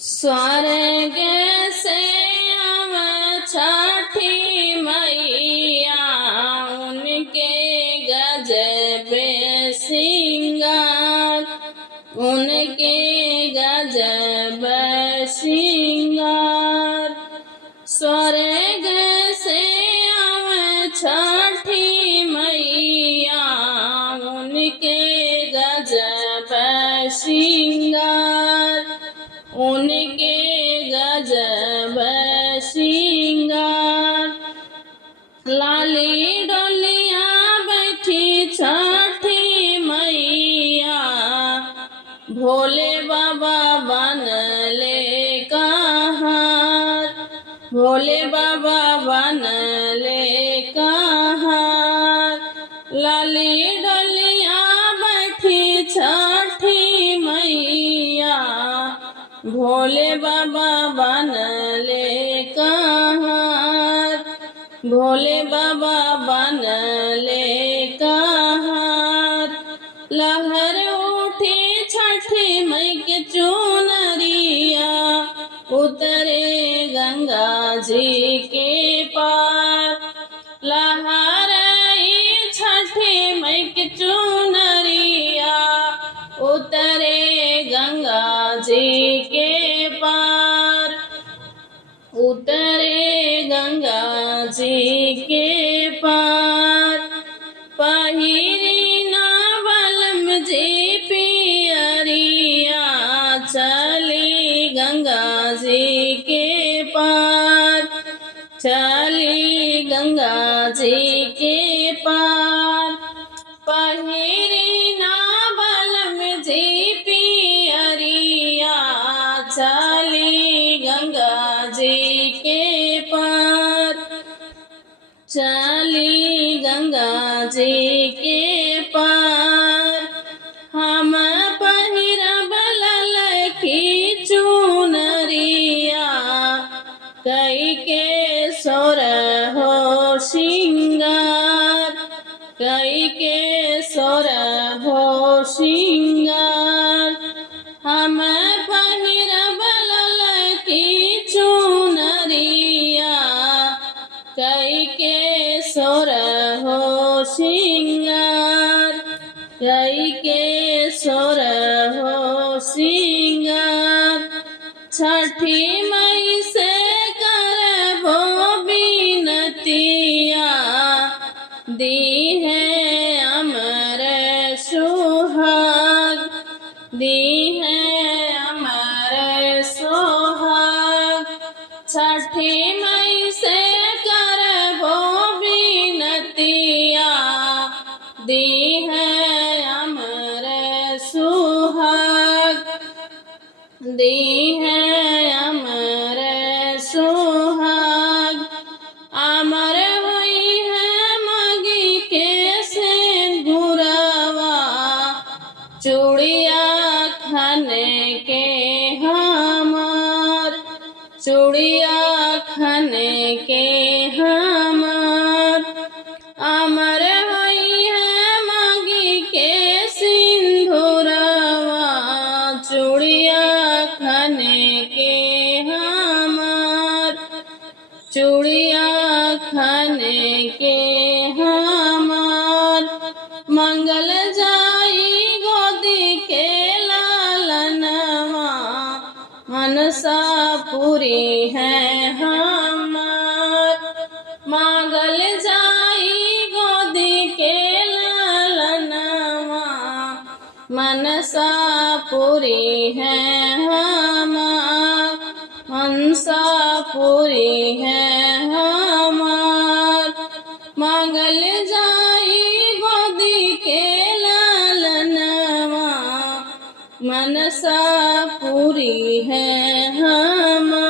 स्वर्ग से अब छठी मैया, उनके गजब श्रृंगार, उनके गजब श्रृंगार। स्वर्ग से अब छठी मैया, उनके गजब श्रृंगार, उनके गजब श्रृंगार। लाली डोलिया बैठी छठी मैया, भोले बाबा बनले कहार, भोले बाबा बनले कहार। लाली डोलिया बैठी छठी मैया, भोले बाबा बनले कहार, भोले बाबा बनले कहार। लहर उठी छठी मई के चुनरिया, उतरे गंगा जी के पार। लहर आई छठी मई के चुनरिया, उतरे गंगा जी के पार, उतरे गंगा जी के पार। पहिरी ना बलम जी पियरिया, चली गंगा जी के पार, चली गंगा जी के पार। पहिरी ना बलम जी पियरिया, चली गंगा जी के पार, चली गंगा जी के पार। हम पहिरब ललकी चुनरिया, कई के सोरहो श्रृंगार, कई के सोरहो श्रृंगार। हम पहिरब ललकी चुनरिया, कई के सोरहो श्रृंगार, कई के सोरहो श्रृंगार। छठी मई से करबो बिनतिया, दी है अमर सुहाग, दी है अमर सुहाग। छठी मई से करबो बिनतिया, दी है अमर सुहाग, दी है अमर सुहाग। अमर हुई है मगी के सिंदूरवा, चूड़िया खन के हमार, चूड़िया खन के हमार। अमर हुई है मगी के सिंदूरवा, चूड़िया खन के हमार, चूड़िया खन के हमार। मंगल जाई गोदी के लालनवा, मनसा पूरी है हमार। मंगल जाई गोदी के लालनवा, मनसा पूरी है हमार, मनसा पूरी है हमार। मंगल जाई गोदी के लालनवा, मनसा पूरी है हमार।